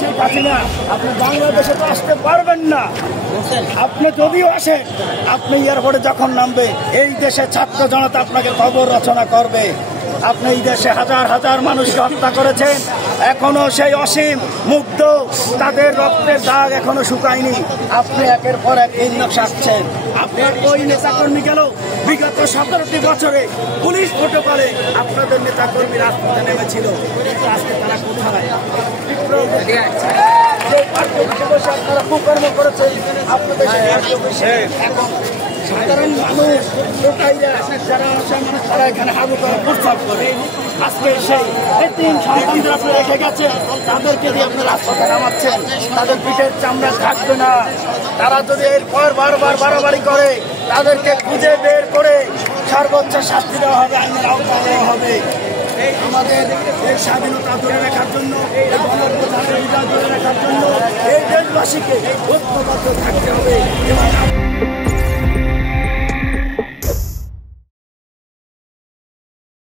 শেখ হাসিনা, আপনি বাংলাদেশে তো আসতে পারবেন না। আপনি যদিও আসেন, আপনি এয়ারপোর্টে যখন নামবে, এই দেশে ছাত্র জনতা আপনাকে খবর রচনা করবে। আপনি এই দেশে হাজার হাজার মানুষকে হত্যা করেছেন, এখনো সেই অসীম মুগ্ধ, তাদের রক্তের দাগ এখনো শুকায়নি। আপনি একের পর এক ইঞ্জেকশন সাজছেন। আপনার ওই নেতাকর্মী গেল বিগত 17টি বছরে পুলিশ প্রোটোকলে আপনাদের নেতাকর্মী রাজপথে নেমেছিল, আজকে তারা কোথায়? আপনারা কুকর্ম করেছেন আপনাদের এখন সাধারণ মানুষ যারা মানুষ তারা এখানে হাবু করে প্রস্তাব করে। আজকে সেই তিন সন্তানদের আপনি রেখে গেছেন, তাদেরকে দিয়ে আপনি রাজপথে নামাচ্ছেন। তাদের পিঠের চামড়া থাকবে না। তারা যদি এরপর বারবার বাড়াবাড়ি করে, তাদেরকে খুঁজে বের করে সর্বোচ্চ শাস্তি দেওয়া হবে, আইনের আওতায় দেওয়া হবে। আমাদের এই স্বাধীনতা ধরে রাখার জন্য, এই গণতন্ত্রের অধিকার ধরে রাখার জন্য এই দেশবাসীকে ঐক্যবদ্ধ থাকতে হবে।